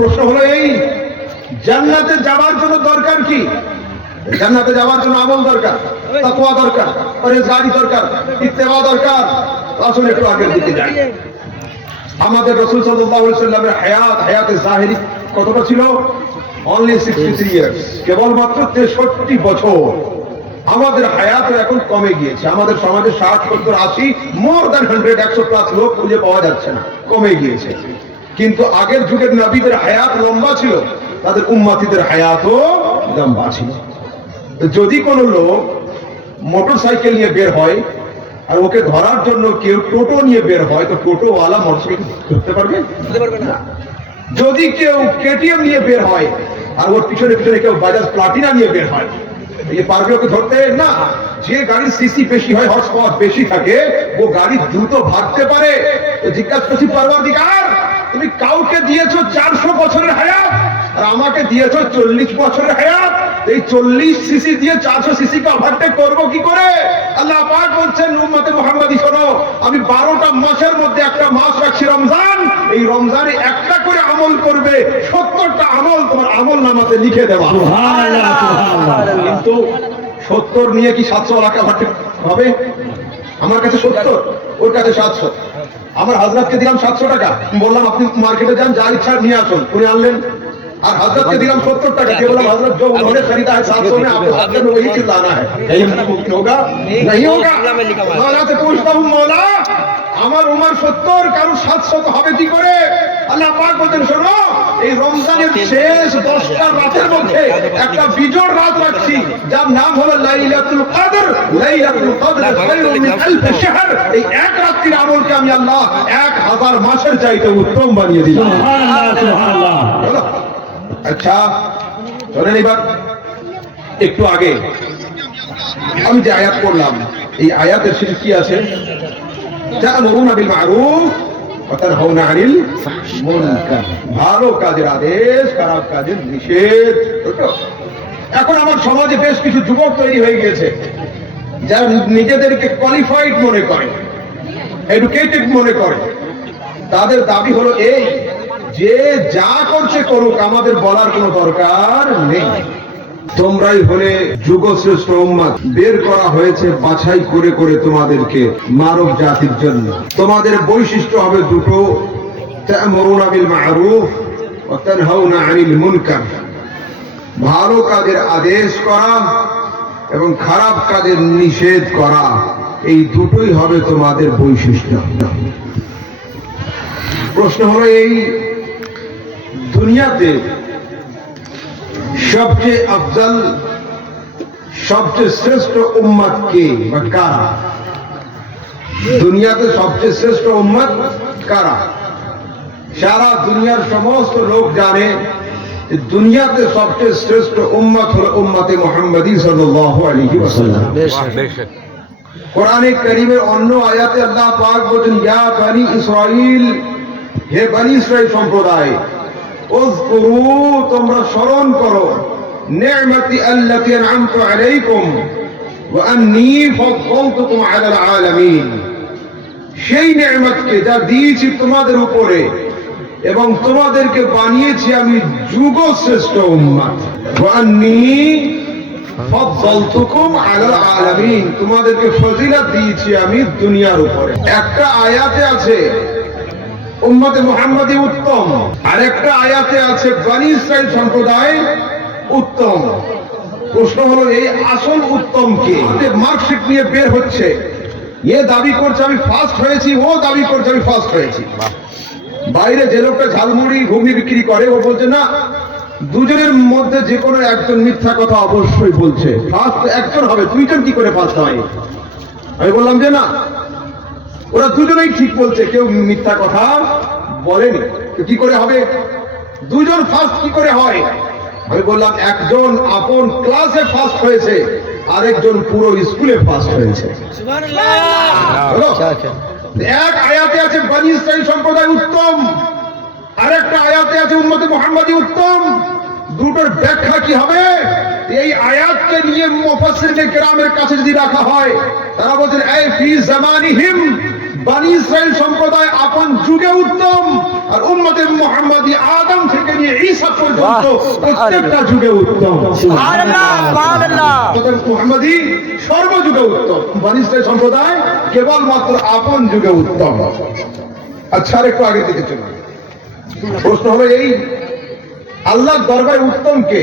প্রশ্ন হলো এই, জান্নাতে যাওয়ার জন্য দরকার কি? জান্নাতে যাওয়ার জন্য আমল দরকার, তাকওয়া দরকার, পরহেজগারি দরকার, ইত্তেবা দরকার। আসলে একটু আগের দিকে যাই। আমাদের রাসূল সাল্লাল্লাহু আলাইহি ওয়াসাল্লামের হায়াতে জাহিরি কতটা ছিল? অনলি 63 ইয়ার্স, কেবলমাত্র 63 বছর। আমাদের হায়াতও এখন কমে গিয়েছে। আমাদের সমাজে 60, 70, 80, মোর দ্যান 100, 100+ লোক খুঁজে পাওয়া যাচ্ছে না, কমে গিয়েছে। কিন্তু আগের যুগের নবীদের হায়াত লম্বা ছিল, তাদের উম্মতিদের হায়াতও লম্বা ছিল। যদি কোনো লোক মোটরসাইকেল নিয়ে বের হয় আর ওকে ধরার জন্য কেউ টোটো নিয়ে বের হয়, তো টোটোওয়ালা মোটরসাইকেল ধরতে পারবে না। যদি কেউ কেটিএম নিয়ে বের হয় আর ওর পিছনে পিছনে কেউ বাজাজ প্লাটিনা নিয়ে বের হয়, এই পারবে ওকে ধরতে? না। যে গাড়ির সিসি বেশি হয়, হর্স পাওয়ার বেশি থাকে, ও গাড়ি দ্রুত ভাগতে পারে। জিজ্ঞাসা করছি, পারওয়ারদিগার, তুমি কাউকে দিয়েছো 400 বছরের হায়াত আর আমাকে দিয়েছো 40 বছরের হায়াত। এই 40 সিসি দিয়ে 400 সিসি কে ওভারটেক করবো কি করে? আল্লাহ পাক বলছেন, উম্মতে মুহাম্মাদি শোনো, আমি 12টা মাসের মধ্যে একটা মাস রাখছি রমজান। এই রমজানে একটা করে আমল করবে, 70টা আমল তোমার আমল নামাতে লিখে দেওয়া। কিন্তু 70 নিয়ে কি 700 টাকা ওভারটেক হবে? আমার কাছে 70, ওর কাছে 700। আমার হাজরাতকে দিলাম 700 টাকা, বললাম আপনি মার্কেটে যান, যা ইচ্ছা নিয়ে আসুন, উনি আনলেন। আর हजरत के दिलाम 70 टका के बोला हजरत जो उन्होंने खरीदा है 700 में आपको 700 में वही चीज लाना है, यही मुमकिन होगा? नहीं होगा। मौला से पूछता हूँ, मौला আমার উমর 70, কারণ 700 তো হবে কি করে? আল্লাহ পাক বলেন, শোনো, এই রমজানের শেষ 10টা রাতের মধ্যে একটা বিজোড় রাত রাখছি, যার নাম হলো লাইলাতুল কদর। লাইলাতুল কদর খায়রুম মিন আলফ শাহর। এই এক রাতের আমলকে আমি আল্লাহ 1000 মাসের চাইতে উত্তম বানিয়ে দিলাম। সুবহানাল্লাহ, সুবহানাল্লাহ। আচ্ছা চলেন এবার একটু আগে আমি যে আয়াত পড়লাম, এই আয়াতের শেষে কি আছে? তা'মুরুনা বিল মা'রুফ ওয়া তানহাউনা আনিল মুনকার। ভালো কাজের আদেশ, খারাপ কাজের নিষেধ। এখন আমার সমাজে বেশ কিছু যুবক তৈরি হয়ে গেছে যারা নিজেদেরকে কোয়ালিফাইড মনে করে, এডুকেটেড মনে করে। তাদের দাবি হলো এই যে যা করছে করুক, আমাদের বলার কোনো দরকার নেই। তোমরাই হলে যুগশ্রেষ্ঠ উম্মত, বের করা হয়েছে বাছাই করে করে তোমাদেরকে মানব জাতির জন্য। তোমাদের বৈশিষ্ট্য হবে দুটো, তা'মুরুনা বিল মা'রুফ ওয়া তানহাউনা আনিল মুনকার। ভালো কাজের আদেশ করা এবং খারাপ কাজের নিষেধ করা, এই দুটোই হবে তোমাদের বৈশিষ্ট্য। প্রশ্ন হলো এই, দুনিয়াতে সবচেয়ে আফজল, সবচেয়ে শ্রেষ্ঠ উম্মত কে বা কারা? দুনিয়াতে সবচেয়ে শ্রেষ্ঠ উম্মত কারা? সারা দুনিয়ার সমস্ত লোক জানে দুনিয়াতে সবচেয়ে শ্রেষ্ঠ উম্মত হলো উম্মতে মুহাম্মাদি সাল্লাল্লাহু আলাইহি ওয়াসাল্লাম। কোরআনে কারীমের অন্য আয়াতে আল্লাহ পাক বলেন, ইয়া বনি ইসরাইল, হে বনি ইসরাইল সম্প্রদায়, উযকুরু, তোমরা স্মরণ করো, নি'মাতি আল্লাতী আন'আমতু আলাইকুম ওয়া আন্নী ফাদ্দালতুকুম আলাল আলামিন। সেই নি'মাতকে যা দিয়েছি তোমাদের উপরে এবং তোমাদেরকে বানিয়েছি আমি যুগশ্রেষ্ঠ উম্মত। ওয়া আন্নী ফাদ্দালতুকুম আলাল আলামিন, তোমাদেরকে ফজিলত দিয়েছি আমি দুনিয়ার উপরে। একটা আয়াতে আছে উম্মতে মুহাম্মাদি উত্তম, আরেকটা আয়াতে আছে বনি ইসরাইল সম্প্রদায় উত্তম। প্রশ্ন হলো এই আসল উত্তম কে? মার্কশিট নিয়ে বের হচ্ছে, এ দাবি করছে আমি ফার্স্ট হয়েছি, ও দাবি করছে আমি ফার্স্ট হয়েছি। বাইরে যে লোকটা ঝালমুড়ি ঘুগনি বিক্রি করে, ও বলছে না, দুজনের মধ্যে যে কোনো একজন মিথ্যা কথা অবশ্যই বলছে, ফার্স্ট একজন হবে, দুইজন কি করে ফার্স্ট হয়? আমি বললাম যে না, ওরা দুজনেই ঠিক বলছে, কেউ মিথ্যা কথা বলেনি। কি করে হবে? দুজন ফার্স্ট কি করে হয়? আমি বললাম একজন আপন ক্লাসে ফার্স্ট হয়েছে, আরেকজন পুরো স্কুলে ফার্স্ট হয়েছে। এক আয়াতে আছে বনি ইসরাইল সম্প্রদায় উত্তম, আরেকটা আয়াতে আছে উম্মতে মুহাম্মাদি উত্তম। দুটোর ব্যাখ্যা কি হবে? এই আয়াতকে নিয়ে মুফাসসিরিনে কেরামের কাছে যদি রাখা হয়, তারা বলেন এই ফি জামানিহিম, বনি ইসরাইল সম্প্রদায় আপন যুগে উত্তম, আর উম্মতে মুহাম্মাদি আদম থেকে নিয়ে ঈসা পর্যন্ত প্রত্যেকটা যুগে উত্তম। সুবহানাল্লাহ, সুবহানাল্লাহ। মুহাম্মাদী সর্বযুগে উত্তম, বনী ইসরাইল সম্প্রদায় কেবলমাত্র আপন যুগে উত্তম। আচ্ছা, আর একটু আগে দিকে চলুন। প্রশ্ন হলো এই, আল্লাহর দরবারে উত্তম কে?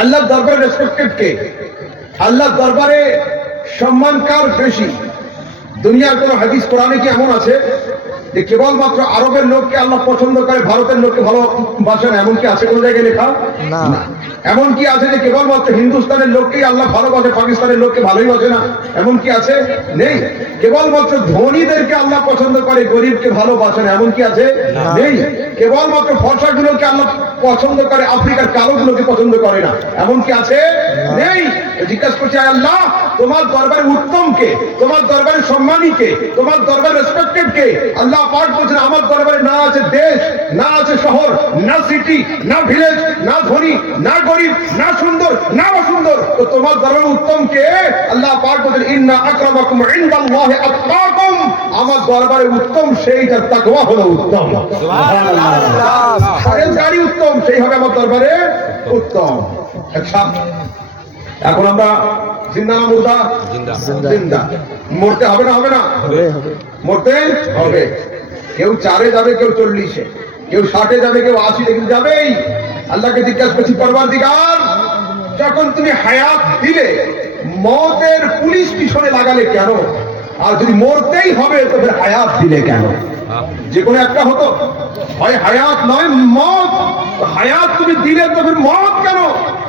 আল্লাহর দরবারে রেসপেক্টেড কে? আল্লাহর দরবারে সম্মান কার বেশি? দুনিয়ার কোন হাদিস কোরআনে কি এমন আছে যে কেবলমাত্র আরবের লোককে আল্লাহ পছন্দ করে, ভারতের লোককে ভালোবাসে না? এমন কি আছে কোন জায়গায় লেখা? না। এমন কি আছে যে কেবলমাত্র হিন্দুস্তানের লোককেই আল্লাহ ভালোবাসে, পাকিস্তানের লোককে ভালোই বাসে না? এমন কি আছে? নেই। কেবলমাত্র ধনীদেরকে আল্লাহ পছন্দ করে, গরিবকে ভালোবাসে না? এমন কি আছে? নেই। কেবলমাত্র ফর্সাগুলোকে আল্লাহ পছন্দ করে, আফ্রিকার কালোগুলোকে পছন্দ করে না? এমন কি আছে? নেই। জিজ্ঞাসা করছে, আল্লাহ তোমার দরবারে উত্তম কে? তোমার দরবারে সম্মানী কে? তোমার দরবারে রেসপেক্টেড কে? আল্লাহ পাক বলছেন, আমার দরবারে না আছে দেশ, না আছে শহর, না সিটি, না ভিলেজ, না ধনী, না গরিব, না সুন্দর, না অসুন্দর। তো তোমার দরবারে উত্তম কে? আল্লাহ পাক বলছেন, ইন্না আকরামাকুম ইনদাল্লাহি আতকাকুম। আমার দরবারে উত্তম সেই যার তাকওয়া হলো উত্তম। সুবহানাল্লাহ। গাড়ি উত্তম, সেই হবে আমার দরবারে উত্তম। আচ্ছা, এখন আমরা জিন্দা না মুর্দা? জিন্দা। মরতে হবে না? হবে না? মরতে হবে। কেউ 4-এ যাবে, কেউ 40-এ, কেউ 60-এ যাবে, কেউ 80-তে, কিন্তু যাবেই। আল্লাহকে জিজ্ঞাসা করছি, পরওয়ারদিগার যখন তুমি হায়াত দিলে, মওতের পুলিশ পিছনে লাগালে কেন? আর যদি মরতেই হবে তো ফের হায়াত দিলে কেন? যে কোনো একটা হতো, হয় হায়াত নয় মওত। হায়াত তুমি দিলে তো ফের মওত কেন?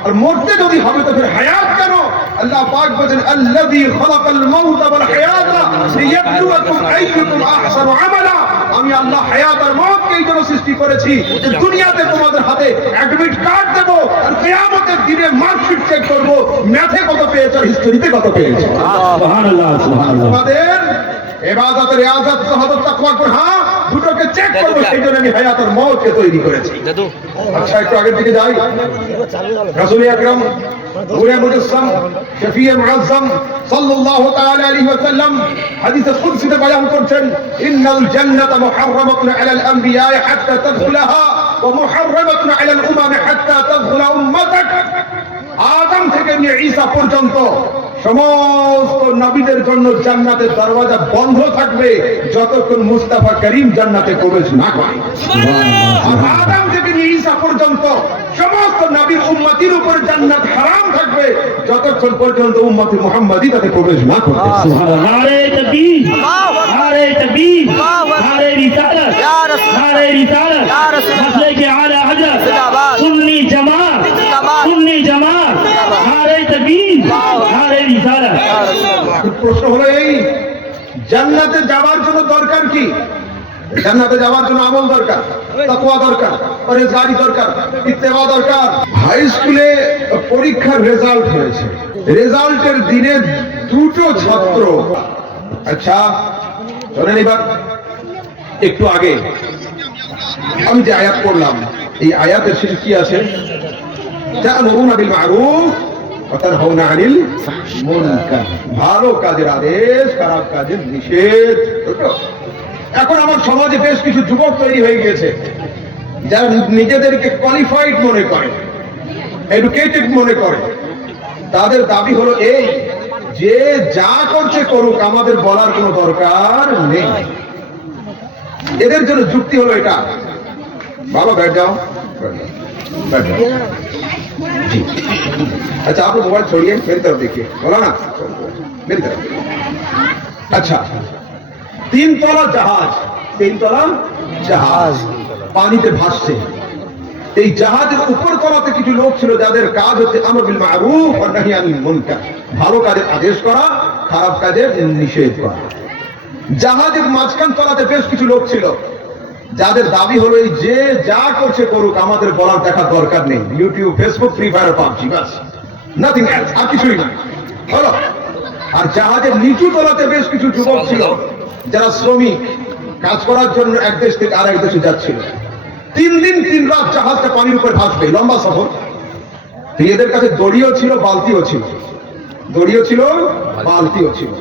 আর মরতে যদি হবে তো ফের হায়াত কেন? আল্লাহ পাক বলেন, আল্লাযী খালাকাল মাউতা ওয়াল হায়াতা লিয়াবলুয়াকুম আইয়ুকুম আহসানু আমালা। আমি আল্লাহ হায়াত আর মওতকে এই জন্য সৃষ্টি করেছি যে দুনিয়াতে তোমাদের হাতে অ্যাডমিট কার্ড দেব, আর কিয়ামতের দিনে মার্কশিট চেক করব, ম্যাথে কত পেয়েছো, হিস্ট্রিতে কত পেয়েছো। সুবহানাল্লাহ, সুবহানাল্লাহ। তোমাদের ইবাদত, রিয়াজত, শাহাদাত, তাকওয়া, হ্যাঁ, দুটোকে চেক করব, সেই জন্য আমি হায়াত আর মওতকে তৈরি করেছি। আচ্ছা, একটু আগের দিকে যাই। রাসূল আকরাম নূরে মুজাসসাম শফিয়ে মুআজ্জম সাল্লাল্লাহু তাআলা আলাইহি ওয়াসাল্লাম হাদিসে কুদসিতে বয়ান করছেন, ইন্নাল জান্নাতা মুহাররামাতুন আলাল আনবিয়া হাত্তা তাদখুলাহা ওয়া মুহাররামাতুন আলাল উমাম হাত্তা তাদখুলা উম্মাতাক। আদম থেকে নিয়ে ঈসা পর্যন্ত সমস্ত নবীদের জন্য জান্নাতের দরওয়াজা বন্ধ থাকবে যতক্ষণ মুস্তাফা করিম জান্নাতে প্রবেশ না করে। আর আদম থেকে নিয়ে ঈসা পর্যন্ত সমস্ত নবীর উম্মতির উপর জান্নাত হারাম থাকবে যতক্ষণ পর্যন্ত উম্মতি মুহাম্মাদি তাতে প্রবেশ না করে। সুবহানাল্লাহ। নারে তাকবীর, নারে তাকবীর, নারে রিসালাত, নারে রিসালাত, মাসলে के आला हजरत सुन्नी जमात, सुन्नी जमात, नारे ताकबीर, नारे रिसालत। প্রশ্ন হলো এই, জান্নাতে যাওয়ার জন্য দরকার কি? জান্নাতে যাওয়ার জন্য আমল দরকার, তাকওয়া দরকার, পরহেজগারি দরকার, ইত্তেবা দরকার। হাই স্কুলে পরীক্ষার রেজাল্ট হয়েছে, রেজাল্টের দিনে দুটো ছাত্র, আচ্ছা শোনেন এবার, একটু আগে আমি যে আয়াত পড়লাম, এই আয়াতের শেষে কি আছে? তা'মুরুনা বিল মা'রুফ ওয়া তানহাউনা আনিল মুনকার। ভালো কাজের আদেশ, খারাপ কাজের নিষেধ। এখন আমার সমাজে বেশ কিছু যুবক তৈরি হয়ে গিয়েছে যারা নিজেদেরকে কোয়ালিফাইড মনে করে, এডুকেটেড মনে করে। তাদের দাবি হলো এই যে যা করছে করুক, আমাদের বলার কোনো দরকার নেই। এদের জন্য যুক্তি হলো এটা, বাবা बैठ जाओ, बैठ जाओ। जी अच्छा, आप लोग मोबाइल छोड़िए, मेरी तरफ देखिए, बोला ना, मेरी तरफ। अच्छा, 3 তলা জাহাজ, 3 তলা জাহাজ পানিতে ভাসছে। এই জাহাজের উপর তলাতে কিছু লোক ছিল যাদের কাজ হচ্ছে আমর বিল মারুফ ওয়া নাহি আনিল মুনকার, ভালো কাজের আদেশ করা, খারাপ কাজের নিষেধ করা। জাহাজের মাঝখান তলাতে বেশ কিছু লোক ছিল যাদের দাবি হলো এই যে যা করছে করুক, আমাদের বলার দেখার দরকার নেই। YouTube, Facebook, free fire, PUBG, বাস, নাথিং এলস, আর কিছুই না, হলো। আর জাহাজের নিচু তলাতে বেশ কিছু যুবক ছিল যারা শ্রমিক, কাজ করার জন্য এক দেশ থেকে আরেক দেশে যাচ্ছিল। 3 দিন 3 রাত জাহাজটা পানির উপর ভাসবে, লম্বা সফর। এদের কাছে দড়িও ছিল, বালতিও ছিল, দড়িও ছিল, বালতিও ছিল।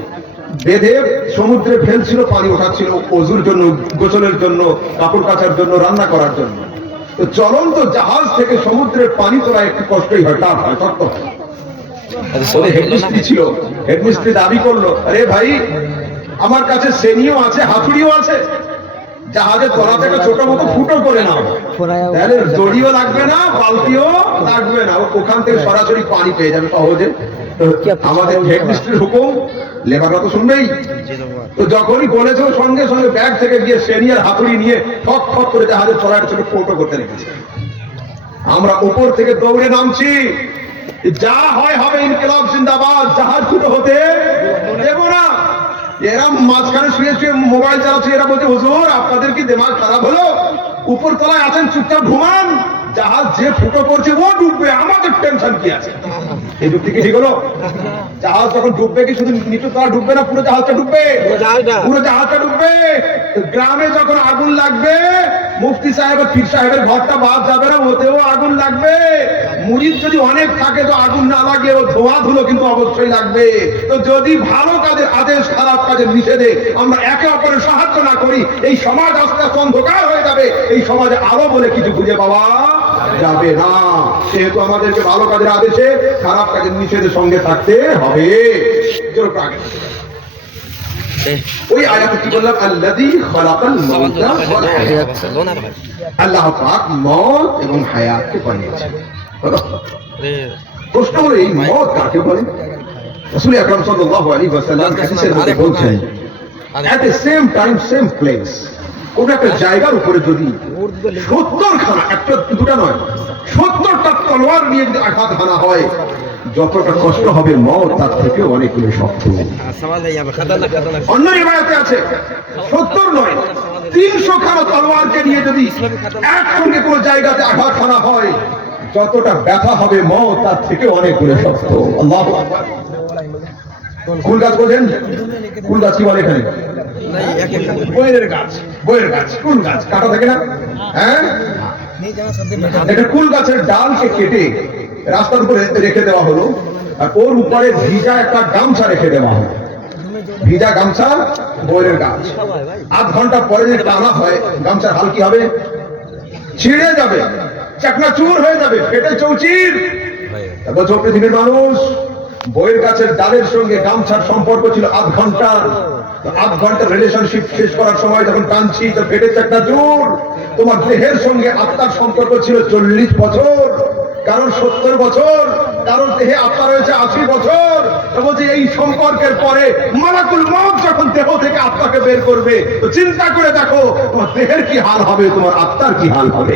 বেঁধে সমুদ্রে ফেলছিল, পানি ওঠাচ্ছিল, ওযুর জন্য, গোসলের জন্য, কাপড় কাচার জন্য, রান্না করার জন্য। তো চলন্ত জাহাজ থেকে সমুদ্রের পানি তোলা একটু কষ্টই হয়, টাফ হয়, শক্ত হয়। হেডমিস্ত্রি ছিল, হেডমিস্ত্রি দাবি করলো, আরে ভাই আমার কাছে সেনিও আছে, হাতুড়িও আছে, জাহাজের তলা থেকে ছোট মতো ফুটো করে নাও, তাহলে দড়িও লাগবে না, বালতিও লাগবে না, ওখান থেকে সরাসরি পানি পেয়ে যাবে সহজে। আমাদের হেডমিস্ত্রির হুকুম, লেবাররা তো শুনবেই। তো যখনই বলেছে সঙ্গে সঙ্গে ব্যাগ থেকে গিয়ে সেনিয়ার হাতুড়ি নিয়ে ঠক ঠক করে জাহাজের তলার ছোট ফুটো করতে রেখেছে। আমরা উপর থেকে দৌড়ে নামছি, যা হয় হবে, ইনকিলাব জিন্দাবাদ, জাহাজ ফুটো হতে দেব না। এরা মাঝখানে শুয়ে শুয়ে মোবাইল চালাচ্ছে, এরা বলছে হুজুর আপনাদের কি দিমাগ খারাপ হলো, উপর তলায় আছেন চুপচাপ ঘুমান, জাহাজ যে ফুটো করছে ও ডুববে, আমাদের টেনশন কি আছে। এই যুক্তি কি ঠিক হলো? জাহাজ যখন ডুববে কি শুধু নিচু তলা ডুববে না, পুরো জাহাজটা ডুববে, পুরো জাহাজটা ডুববে। গ্রামে যখন আগুন লাগবে, মুফতি সাহেবের পীর সাহেবের ঘরটা বাদ যাবে না, ওতেও আগুন লাগবে। মুরিদ যদি অনেক থাকে তো আগুন না লাগে, ও ধোঁয়া ধুলো কিন্তু অবশ্যই লাগবে। তো যদি ভালো কাজের আদেশ, খারাপ কাজের নিষেধে আমরা একে অপরের সাহায্য না করি, এই সমাজ আস্তে আস্তে অন্ধকার হয়ে যাবে, এই সমাজে আলো বলে কিছু খুঁজে পাওয়া যাবে না। সেহেতু আমাদেরকে ভালো কাজের আদেশে, খারাপ কাজের নিষেধের সঙ্গে থাকতে হবে। ওই আয়াতে কি বললাম, আল্লাযী খালাকাল মাউতা ওয়াল হায়াত, আল্লাহ পাক মওত এবং হায়াতকে বানিয়েছেন। প্রশ্ন হলো এই মওত কাকে বলে? রাসূল আকরাম সাল্লাল্লাহু আলাইহি ওয়াসাল্লাম হাদিসের মধ্যে বলছেন, at the same time same place, কোন একটা জায়গার উপরে যদি 70 খানা, একটা দুটা নয়, 70টা তলোয়ার নিয়ে যদি আঘাত হানা হয়, যতটা কষ্ট হবে মওত তার থেকে অনেকগুলো শক্ত। অন্য রিওয়ায়াতে আছে 70 নয়, 300 খানা তলোয়ারকে নিয়ে যদি একসঙ্গে কোনো জায়গাতে আঘাত হানা হয়, যতটা ব্যথা হবে মওত তার থেকে অনেকগুলো শক্ত। আল্লাহু আকবার। কুল গাছ বোঝেন? কুল গাছ কি বলে এখানে? বইয়ের গাছ, বইয়ের গাছ, কুল গাছ কাটা থাকে না? হ্যাঁ, এটা কুল গাছের ডালকে কেটে রাস্তার উপরে রেখে দেওয়া হলো, আর ওর উপরে ভিজা একটা গামছা রেখে দেওয়া হলো। ভিজা গামছা, বইয়ের গাছ। আধ ঘন্টা পরে যদি টানা হয়, গামছার হাল কি হবে? ছিঁড়ে যাবে, চাকনাচুর হয়ে যাবে, ফেটে চৌচির। বলছো পৃথিবীর মানুষ, বইয়ের গাছের ডালের সঙ্গে গামছার সম্পর্ক ছিল আধ ঘন্টার। আধ ঘন্টার রিলেশনশিপ শেষ করার সময় যখন টানছি তো ফেটে চাকনাচুর। তোমার দেহের সঙ্গে আত্মার সম্পর্ক ছিল 40 বছর, কারণ 70 বছর, কারণ দেহে আত্মা রয়েছে 80 বছর। বলছি এই সম্পর্কের পরে মালাকুল মউত যখন দেহ থেকে আত্মাকে বের করবে, তো চিন্তা করে দেখো তোমার দেহের কি হাল হবে, তোমার আত্মার কি হাল হবে।